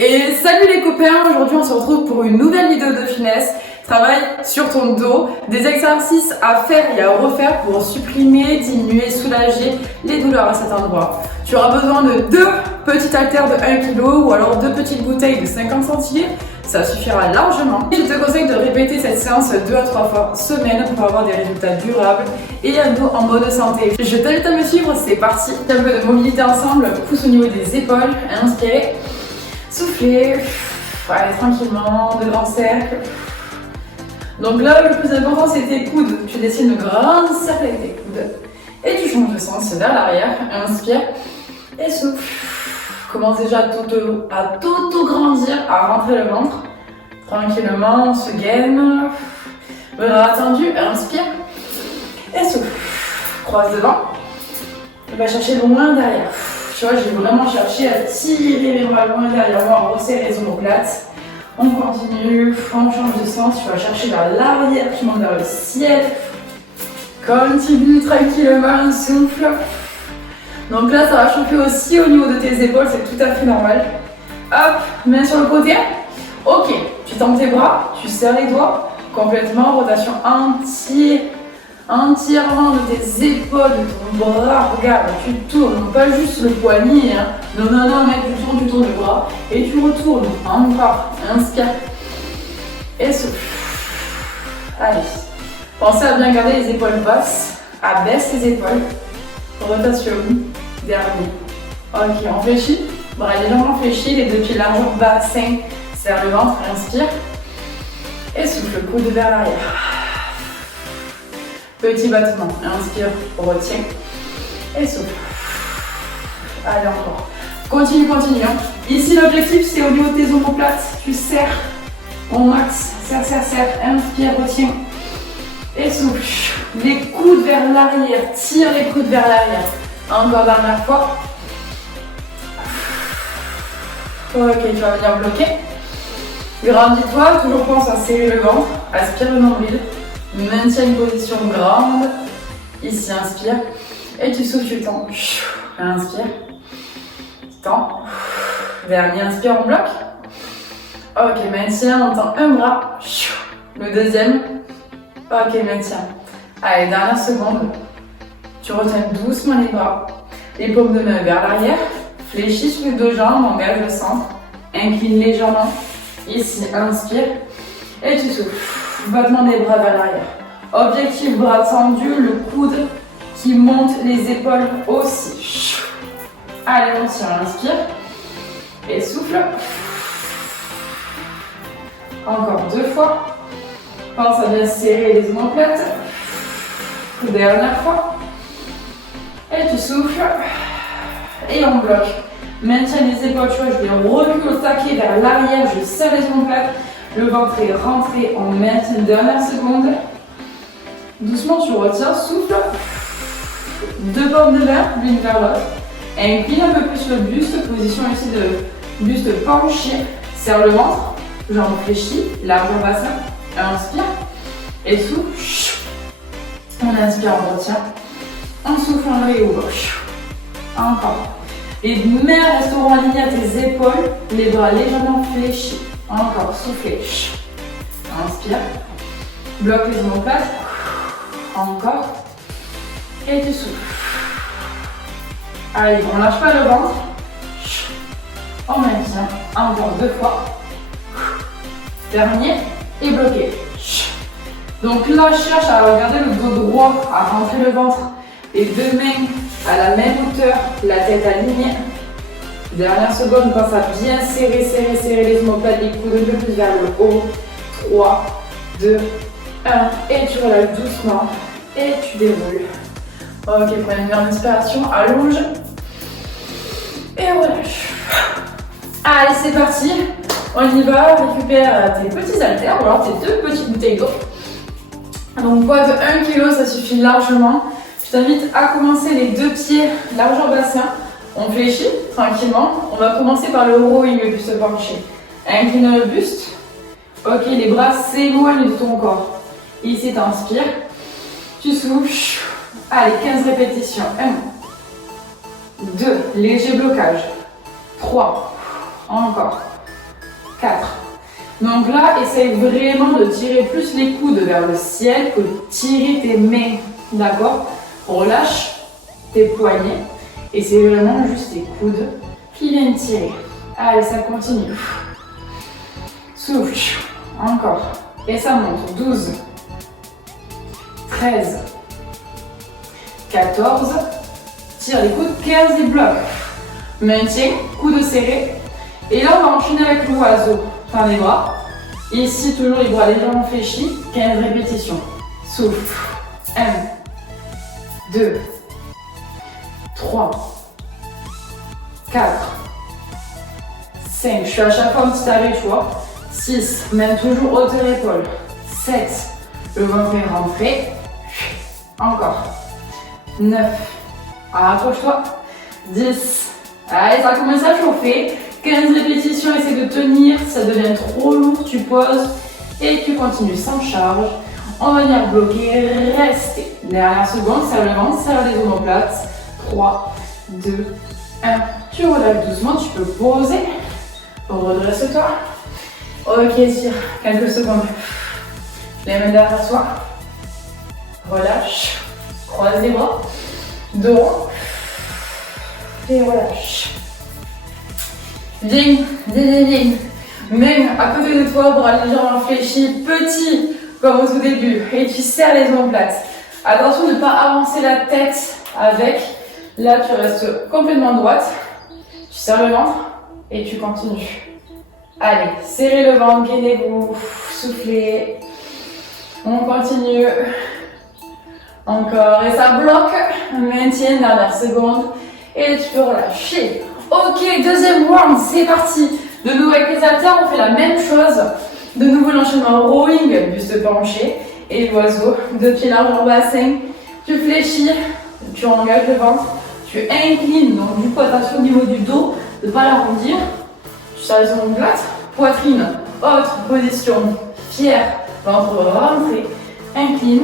Et salut les copains, aujourd'hui on se retrouve pour une nouvelle vidéo de finesse. Travail sur ton dos, des exercices à faire et à refaire pour supprimer, diminuer, soulager les douleurs à cet endroit. Tu auras besoin de 2 petites haltères de 1 kg ou alors 2 petites bouteilles de 50 centilitres. Ça suffira largement. Je te conseille de répéter cette séance 2 à 3 fois semaine pour avoir des résultats durables et un dos en bonne santé. Je t'invite à me suivre, c'est parti. Un peu de mobilité ensemble, pouce au niveau des épaules, inspirez, soufflez, allez tranquillement, de grands cercles. Donc là, le plus important c'est tes coudes. Tu dessines le grand cercle avec tes coudes et tu changes de sens vers l'arrière. Inspire et souffle. Commence déjà à t'auto-grandir, à rentrer le ventre. Tranquillement, on se gaine. Bras tendus, inspire. Et souffle. Croise devant. On va chercher loin derrière. Tu vois, j'ai vraiment cherché à tirer les bras loin derrière moi, resserrer les omoplates. On continue, on change de sens. Tu vas chercher vers l'arrière, tu montes vers le ciel. Continue tranquillement, souffle. Donc là, ça va chauffer aussi au niveau de tes épaules, c'est tout à fait normal. Hop, main sur le côté. Ok, tu tends tes bras, tu serres les doigts, complètement, rotation entièrement de tes épaules, de ton bras. Regarde, tu tournes, pas juste le poignet. Hein. Non, mec, tu tournes le bras et tu retournes. Encore, inspire. Et souffle. Allez, pensez à bien garder les épaules basses, abaisse les épaules. Rotation, dernier. Ok, on fléchit. Bras légèrement fléchis, les 2 pieds largement bassin, serre le ventre, inspire. Et souffle, coude vers l'arrière. Petit battement, inspire, retiens. Et souffle. Allez, encore. Continue. Hein. Ici, l'objectif, c'est au niveau de tes omoplates. Tu serres au max. Serre. Inspire, retiens. Et souffle. Les coudes vers l'arrière. Tire les coudes vers l'arrière. Encore dernière fois. Ok, tu vas venir bloquer. Grandis-toi. Toujours pense à serrer le ventre. Aspire le nombril. Maintiens une position grande. Ici, inspire. Et tu souffles, tu tends. Inspire. Tends. Dernier, inspire, on bloque. Ok, maintiens, on tend un bras. Le deuxième. Ok, maintiens. Allez, dernière seconde. Tu retiens doucement les bras. Les paumes de main vers l'arrière. Fléchis sur les 2 jambes, engage le centre. Incline légèrement. Ici, inspire. Et tu souffles. Battement des bras vers l'arrière. Objectif, bras tendus, le coude qui monte, les épaules aussi. Allez, on tire, inspire. Et souffle. Encore 2 fois. Pense à bien serrer les omoplates. Dernière fois. Et tu souffles. Et on bloque. Maintiens les épaules, tu vois, je vais reculer au taquet vers l'arrière, je serre les omoplates. Le ventre est rentré, on maintient une dernière seconde. Doucement, tu retiens, souffle. 2 paumes de main, l'une vers l'autre. Incline un peu plus le buste, position ici de buste penché. Serre le ventre, jambes fléchies, largeur bassin. Inspire et souffle. On inspire, on retient. On souffle, on réouvre. Encore. Les mains resteront alignées à tes épaules, les bras légèrement fléchis. Encore, soufflez. Inspire. Bloque les omoplates. Encore. Et tu souffles. Allez, on lâche pas le ventre. On maintient. Encore 2 fois. Dernier. Et bloqué. Donc là, cherche à regarder le dos droit, à rentrer le ventre. Les 2 mains à la même hauteur, la tête alignée. Dernière seconde, pense à bien serrer les omoplates, les coudes un peu plus vers le haut. 3, 2, 1. Et tu relâches doucement. Et tu déroules. Ok, prends une grande inspiration, allonge. Et relâche. Allez, c'est parti. On y va, récupère tes petits haltères ou alors tes 2 petites bouteilles d'eau. Donc poids de 1 kg, ça suffit largement. Je t'invite à commencer les 2 pieds largeur bassin. On fléchit tranquillement. On va commencer par le rowing, le buste penché. Incline le buste. Ok, les bras s'éloignent de ton corps. Ici, tu inspires. Tu souffles. Allez, 15 répétitions. 1, 2, léger blocage. 3, encore. 4. Donc là, essaye vraiment de tirer plus les coudes vers le ciel que de tirer tes mains. D'accord? Relâche tes poignets et c'est vraiment juste tes coudes qui viennent tirer. Allez, ça continue. Souffle. Encore. Et ça monte. 12. 13. 14. Tire les coudes. 15 et bloque. Maintiens. Coude serré. Et là, on va enchaîner avec l'oiseau. Fin les bras. Ici, toujours les bras légèrement fléchis. 15 répétitions. Souffle. 1. 2. 3. 4. 5. Je fais à chaque fois un petit arrêt, tu vois. 6. Même toujours hauteur épaule. 7. Le ventre est rentré. Encore. 9. Accroche-toi. 10. Allez, ça commence à chauffer. 15 répétitions, essaie de tenir. Ça devient trop lourd, tu poses et tu continues sans charge. On va venir bloquer, rester. Dernière seconde, serre le ventre, serre les omoplates. 3, 2, 1. Tu relèves doucement, tu peux poser. Redresse-toi. Ok, tire. Quelques secondes. Les mains derrière soi. Relâche. Croise les bras. Dos. Et relâche. Viens. Main à côté de toi, bras légèrement fléchis, petit comme au tout début. Et tu serres les omoplates. Attention de ne pas avancer la tête avec. Là, tu restes complètement droite. Tu serres le ventre et tu continues. Allez, serrez le ventre, gainez-vous, soufflez. On continue. Encore, et ça bloque. Maintiens une dernière seconde. Et tu peux relâcher. Ok, deuxième round, c'est parti. De nouveau avec les haltères, on fait la même chose. De nouveau l'enchaînement rowing, buste penché. Et l'oiseau, 2 pieds larges en bassin. Tu fléchis, tu engages le ventre. Tu inclines, donc du coup attention au niveau du dos, de ne pas l'arrondir. Tu serres les omoplates, poitrine, haute position, fière, ventre rentré, incline.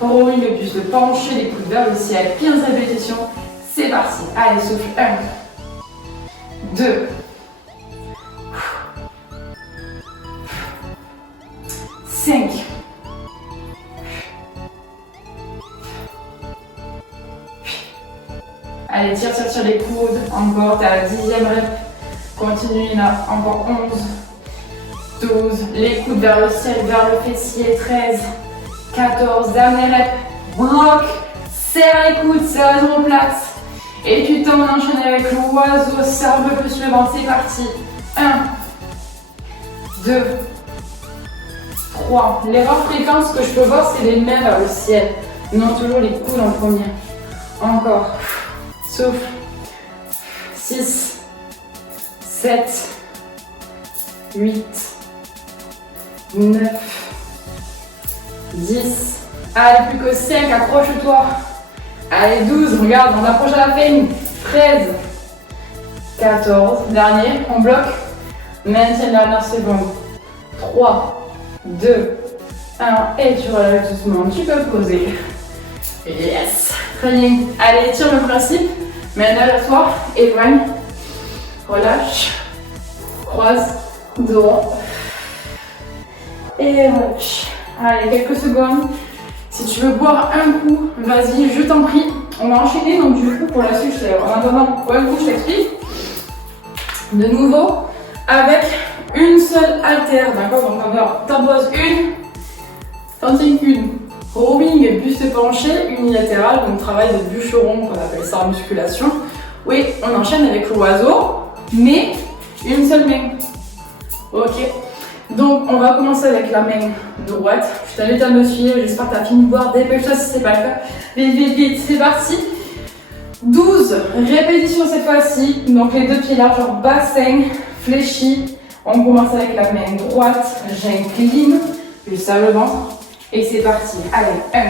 Rowing le buste penché, les coudes vers le ciel, 15 répétitions, c'est parti. Allez, souffle, 1, 2, 5, allez, tire les coudes, encore, t'es à la 10e rep, continue, il y en a encore 11, 12, les coudes vers le ciel, vers le fessier, 13, 14, dernière rep, bloc, serre les coudes, serre les omoplates, et tu tombes, on enchaîne avec l'oiseau, serre un peu plus le ventre, c'est parti, 1, 2, 3, l'erreur fréquente, ce que je peux voir, c'est les mains vers le ciel, non toujours les coudes en premier, encore, souffle, 6, 7, 8, 9, 10, allez, plus que 5, accroche-toi, allez, 12, regarde, on approche à la fin, 13, 14, dernier, on bloque, maintiens la dernière seconde, 3, 2, 1, et tu relâches doucement, tu peux poser, yes, très bien, allez, tire le principe, main derrière toi, éloigne, relâche, croise, dos, et relâche. Allez, quelques secondes. Si tu veux boire un coup, vas-y, je t'en prie. On va enchaîner, donc du coup, pour la suite, en attendant, pour un coup, je t'explique. De nouveau, avec une seule haltère, d'accord? Donc, t'en poses une, t'en tiens une. Rowing, buste penché, unilatéral, donc travail de bûcheron, qu'on appelle ça en musculation. Oui, on enchaîne avec l'oiseau, mais une seule main. Ok? Donc, on va commencer avec la main droite. Je t'invite à me suivre, j'espère que tu as fini de boire. Dépêche-toi si c'est pas le cas. Vite, c'est parti. 12 répétitions cette fois-ci. Donc, les 2 pieds larges, genre bassin, fléchi. On commence avec la main droite. J'incline, je serre le ventre. Et c'est parti. Allez, 1,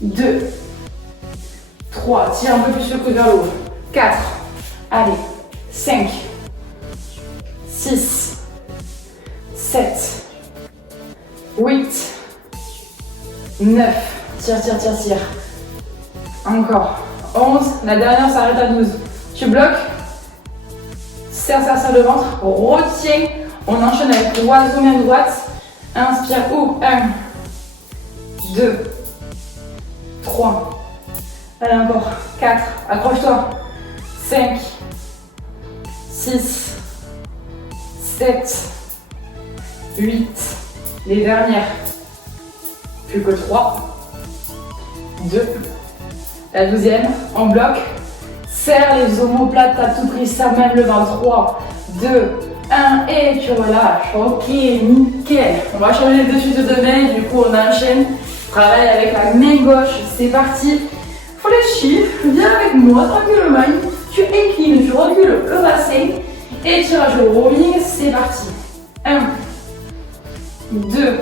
2, 3. Tire un peu plus le coude vers le haut. 4. Allez, 5, 6. 7, 8, 9, tire. Encore, 11, la dernière s'arrête à 12. Tu bloques, serre le ventre, retiens. On enchaîne avec l'oiseau main droite. Inspire, ouvre. 1, 2, 3. Allez, encore. 4. Accroche-toi. 5, 6, 7, 8. Les dernières. Plus que 3. 2. La 12e. En bloc. Serre les omoplates à tout prix. Serre même le ventre. 3, 2, 1. Et tu relâches. Ok, nickel. On va changer de suite de deux mains. Du coup, on enchaîne. Travaille avec la main gauche. C'est parti. Fléchis. Viens avec moi tranquillement. Tu inclines, tu recules le bassin. Et tirage au rolling. C'est parti. 1, 2.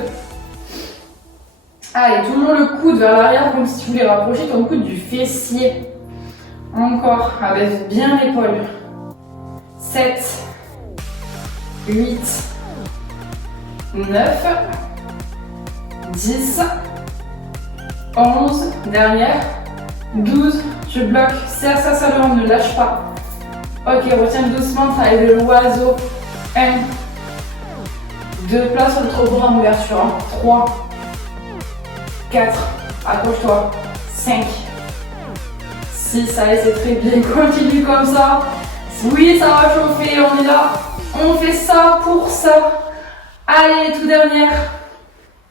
Allez, toujours le coude vers l'arrière comme si tu voulais rapprocher ton coude du fessier. Encore, abaisse bien l'épaule. 7, 8, 9, 10, 11, dernière, 12, tu bloques, serre ça le ventre, ne lâche pas. Ok, retiens doucement, travaille de l'oiseau. 1, 2, place sur le trop en ouverture. 3, 4, accroche-toi. 5, 6, allez, c'est très bien, continue comme ça. Oui, ça va chauffer, on est là. On fait ça pour ça. Allez, tout dernière.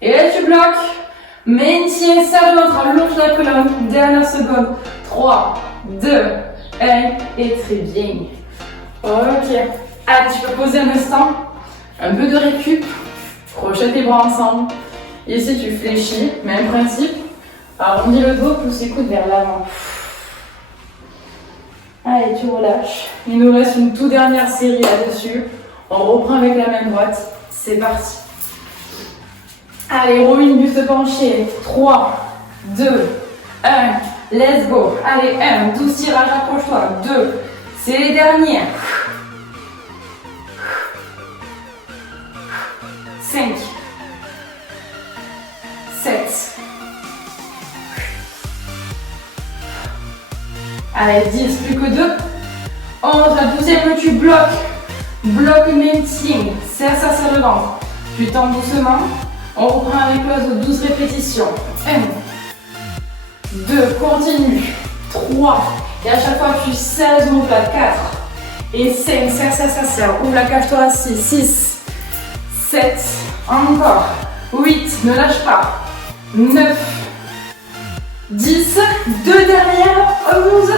Et là, tu bloques. Maintiens, serre le ventre, allonge la colonne. Dernière seconde. 3, 2, 1. Et très bien. Ok. Allez, tu peux poser un instant. Un peu de récup. Crochet tes bras ensemble. Ici, tu fléchis. Même principe. Arrondis le dos, pousse les coudes vers l'avant. Allez, tu relâches. Il nous reste une toute dernière série là-dessus. On reprend avec la main droite. C'est parti. Allez, rolling, buste penché. 3, 2, 1. Let's go. Allez, 1. 12 tirages, accroche-toi. 2. C'est les derniers. 5. 7. Allez, 10, plus que 2. 11, la 12e, tu bloques. Bloc maintien. Serre le ventre. Tu tends doucement. On reprend avec l'oiseau, 12 répétitions. 1, 2, continue. 3. Et à chaque fois, tu serres les omoplates. 4. Et 5, serre. Ouvre la cage thoracique. 6, 7. Encore. 8, ne lâche pas. 9. 10, 2 dernières, 11,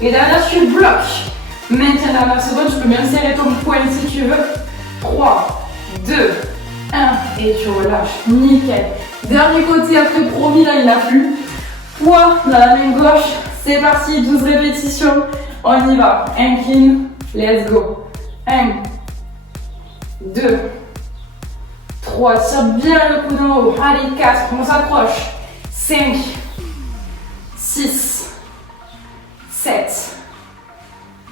et dernière tu bloques. Maintiens la dernière seconde, tu peux même serrer ton poing si tu veux. 3, 2, 1, et tu relâches. Nickel. Dernier côté, après promis, là il n'a plus. Poids dans la main gauche, c'est parti, 12 répétitions. On y va. Incline, let's go. 1, 2, 3, tire bien le coude en haut. Allez, 4, on s'approche. 5, 6, 7,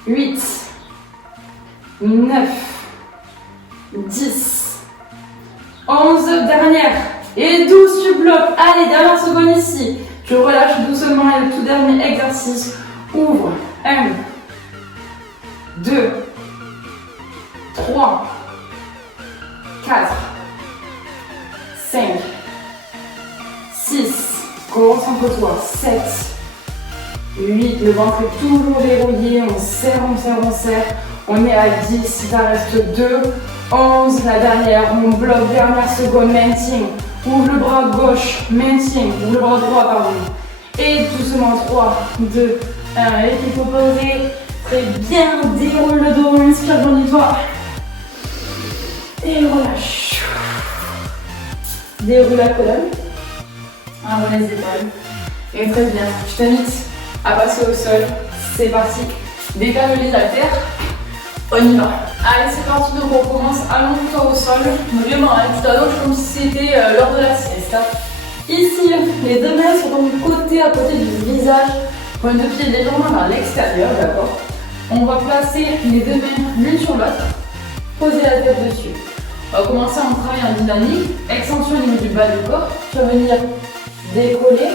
8, 9, 10, 11, dernière. Et 12, tu bloques. Allez, dernière seconde ici. Tu relâches doucement et le tout dernier exercice. Ouvre. 1, 2, 3, 4, 5, 6, commence encore toi. 7, 8, le ventre est toujours verrouillé, on serre. On est à 10, il en reste 2. 11, la dernière, on bloque, dernière seconde, maintien. Ouvre le bras gauche, maintien. Ouvre le bras droit, pardon. Et doucement, 3, 2, 1. Et il faut poser. Très bien, déroule le dos, inspire, grandis-toi. Et relâche. Déroule la colonne. Enroule les épaules. Et très bien. Je t'invite à passer au sol. C'est parti. Décale les haltères. On y va. Allez, c'est parti. Donc, on commence. Allonge-toi au sol. Vraiment, hein, tu t'allonges comme si c'était lors de la sieste. Ici, les deux mains sont de côté à côté du visage. Pointe de pied légèrement vers l'extérieur, d'accord. On va placer les deux mains l'une sur l'autre. Poser la tête dessus. On va commencer en travaillant en dynamique. Extension au niveau du bas du corps. Tu vas venir décoller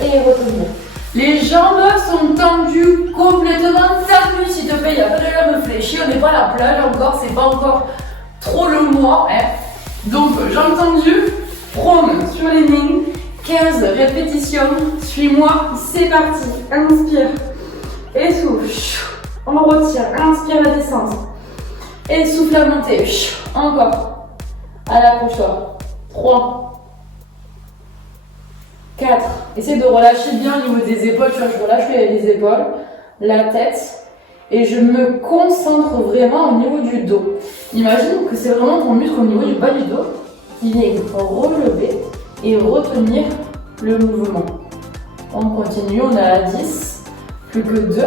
et retenir. Les jambes sont tendues, complètement tendues, s'il te plaît. Il n'y a pas de jambes fléchies, on n'est pas à la plage encore, c'est pas encore trop le mois. Hein. Donc, jambes tendues, prône sur les mains, 15 répétitions. Suis-moi, c'est parti. Inspire et souffle. On retire, inspire la descente. Et souffle la montée. Encore. Allez, accroche-toi. 3. 4. Essaye de relâcher bien au niveau des épaules. Tu vois, je relâche les épaules, la tête. Et je me concentre vraiment au niveau du dos. Imagine que c'est vraiment ton muscle au niveau du bas du dos qui vient relever et retenir le mouvement. On continue, on est à 10. Plus que 2.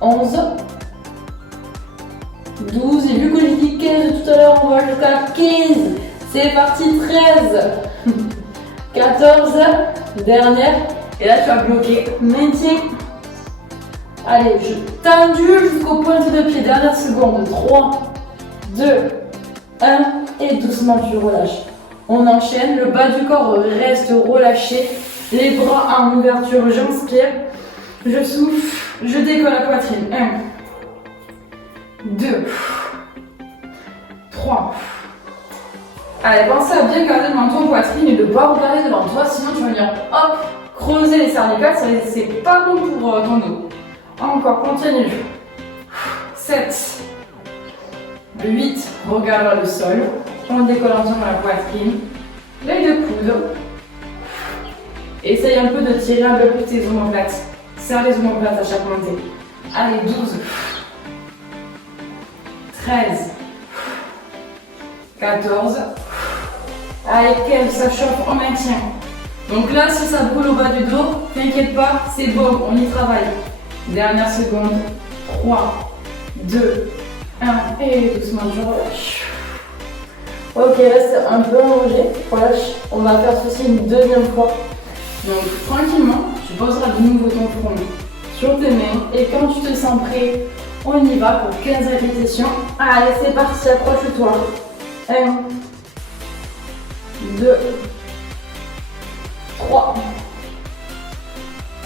11. 12. Et vu que j'ai dit 15 tout à l'heure, on va jusqu'à 15. C'est parti, 13. 14, dernière, et là tu vas bloquer, maintiens. Allez, je tendu jusqu'au pointe de pied, dernière seconde, 3, 2, 1, et doucement tu relâches. On enchaîne, le bas du corps reste relâché, les bras en ouverture, j'inspire, je souffle, je décolle la poitrine, 1, 2, 3, allez, pensez à bien garder devant ton poitrine et de ne pas regarder devant toi, sinon tu vas venir hop, creuser les cervicales, c'est pas bon pour ton dos. Encore, continue. 7, 8, regarde vers le sol, on décolle ensemble la poitrine, les deux coudes. Essaye un peu de tirer un peu plus tes omoplates, serre les omoplates à chaque montée. Allez, 12, 13, 14, allez, 15, ça chauffe, on maintient. Donc là, si ça brûle au bas du dos, t'inquiète pas, c'est bon, on y travaille. Dernière seconde, 3, 2, 1, et doucement, je relâche. Ok, reste un peu allongé, relâche. On va faire ceci une deuxième fois. Donc, tranquillement, tu poseras de nouveau ton front sur tes mains, et quand tu te sens prêt, on y va pour 15 répétitions. Allez, c'est parti, accroche-toi. 1, 2, 3,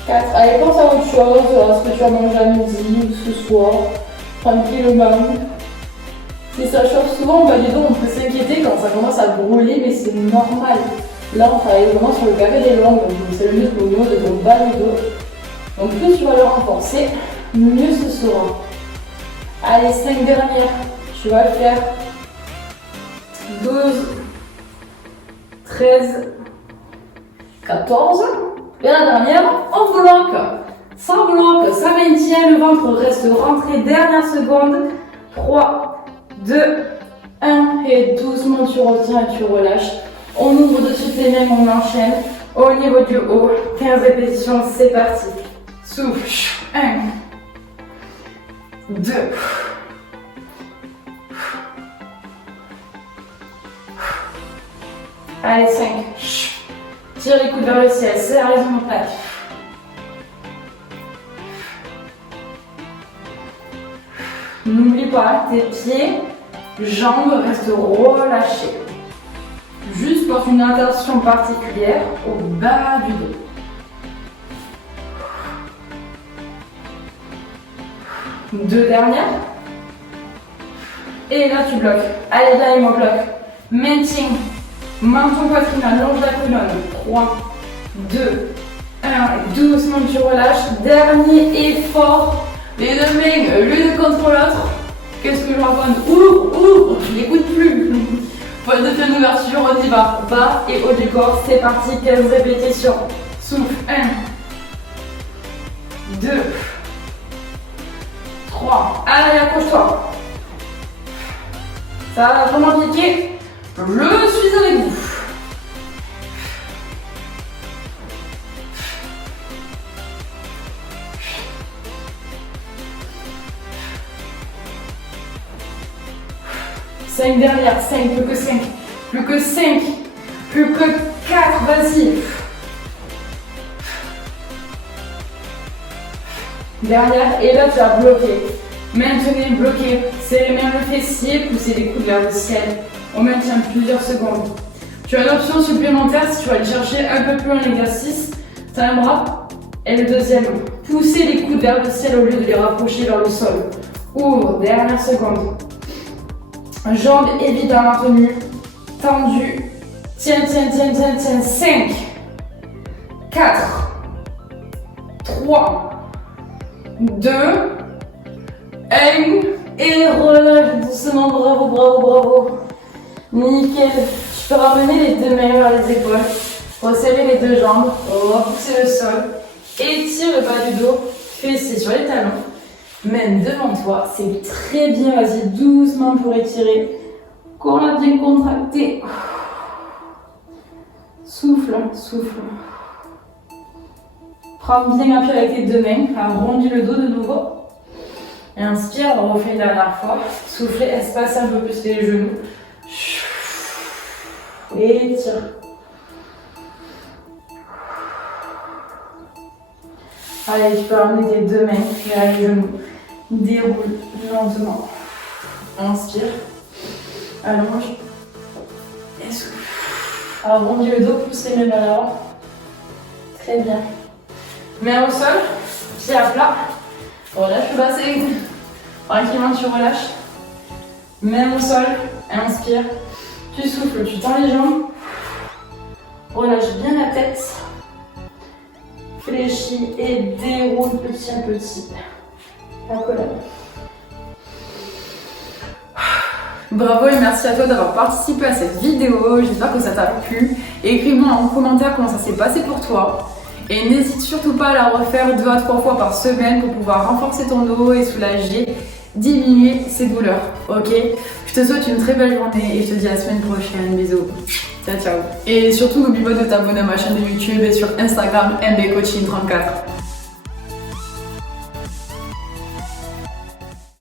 4. Allez, pense à autre chose, à ce que tu as mangé à midi ou ce soir, tranquillement. Si ça chauffe souvent, bah, dis donc, on peut s'inquiéter quand ça commence à brûler, mais c'est normal. Là, on travaille vraiment sur le carré des langues, donc c'est le muscle au niveau de ton bas du dos. Donc plus tu vas le renforcer, mieux ce sera. Allez, 5 dernières. Tu vas le faire. 12, 13, 14. Et la dernière, on bloque. Ça bloque, ça maintient, le ventre reste rentré. Dernière seconde. 3, 2, 1. Et doucement, tu retiens et tu relâches. On ouvre de suite les mains, on enchaîne. Au niveau du haut, 15 répétitions, c'est parti. Souffle. 1, 2, 5. Tire les coudes vers le ciel, serre les omoplates. N'oublie pas, tes pieds, jambes restent relâchés. Juste porte une attention particulière au bas du dos. Deux dernières. Et là tu bloques. Allez, là il me bloque. Maintiens. Menton poitrine, allonge la colonne. 3, 2, 1. Doucement tu relâches. Dernier effort. Les deux mains l'une contre l'autre. Qu'est-ce que je raconte? Ouvre, je n'écoute plus. Pointe de pied en ouverture, on y va. Bas et haut du corps, c'est parti. 15 répétitions. Souffle. 1, 2, 3. Allez, accroche-toi. Ça va vraiment piquer. Je suis avec vous. Cinq dernières, 5, plus que 5, plus que 5, plus que 4, vas-y. Derrière, et là tu vas bloquer. Maintenez, bloquer. Serrez même le fessier, poussez les coudes vers le ciel. On maintient plusieurs secondes. Tu as une option supplémentaire si tu vas aller chercher un peu plus loin l'exercice. T'as un bras. Et le deuxième, poussez les coudes vers le ciel au lieu de les rapprocher vers le sol. Ouvre, dernière seconde. Jambes évidemment tenues, tendues. Tiens, tiens, tiens, tiens, tiens. 5, 4, 3, 2, 1. Et relâche doucement, bravo, bravo, bravo. Nickel. Tu peux ramener les deux mains vers les épaules. Resserrer les deux jambes. Repousser le sol. Étire le bas du dos. Fessiers sur les talons. Main devant toi. C'est très bien. Vas-y doucement pour étirer. Corps là bien contracté. Souffle, souffle. Prends bien appui avec tes deux mains. Arrondis le dos de nouveau. Et inspire, on refait une dernière fois. Soufflez, espace un peu plus les genoux. Et étire. Allez, tu peux ramener tes deux mains vers les genoux. Déroule lentement. Inspire. Allonge. Et souffle. Arrondis le dos, pousse les mains vers l'avant. Très bien. Main au sol, pied à plat. Relâche le bassin. Tranquillement, tu relâches. Main au sol, inspire. Tu souffles, tu tends les jambes. Relâche bien la tête. Fléchis et déroule petit à petit la colonne. Bravo et merci à toi d'avoir participé à cette vidéo. J'espère que ça t'a plu. Écris-moi en commentaire comment ça s'est passé pour toi. Et n'hésite surtout pas à la refaire 2 à 3 fois par semaine pour pouvoir renforcer ton dos et soulager, diminuer ses douleurs. Ok? Je te souhaite une très belle journée et je te dis à la semaine prochaine. Bisous. Ciao, ciao. Et surtout, n'oublie pas de t'abonner à ma chaîne de YouTube et sur Instagram MBCoaching34.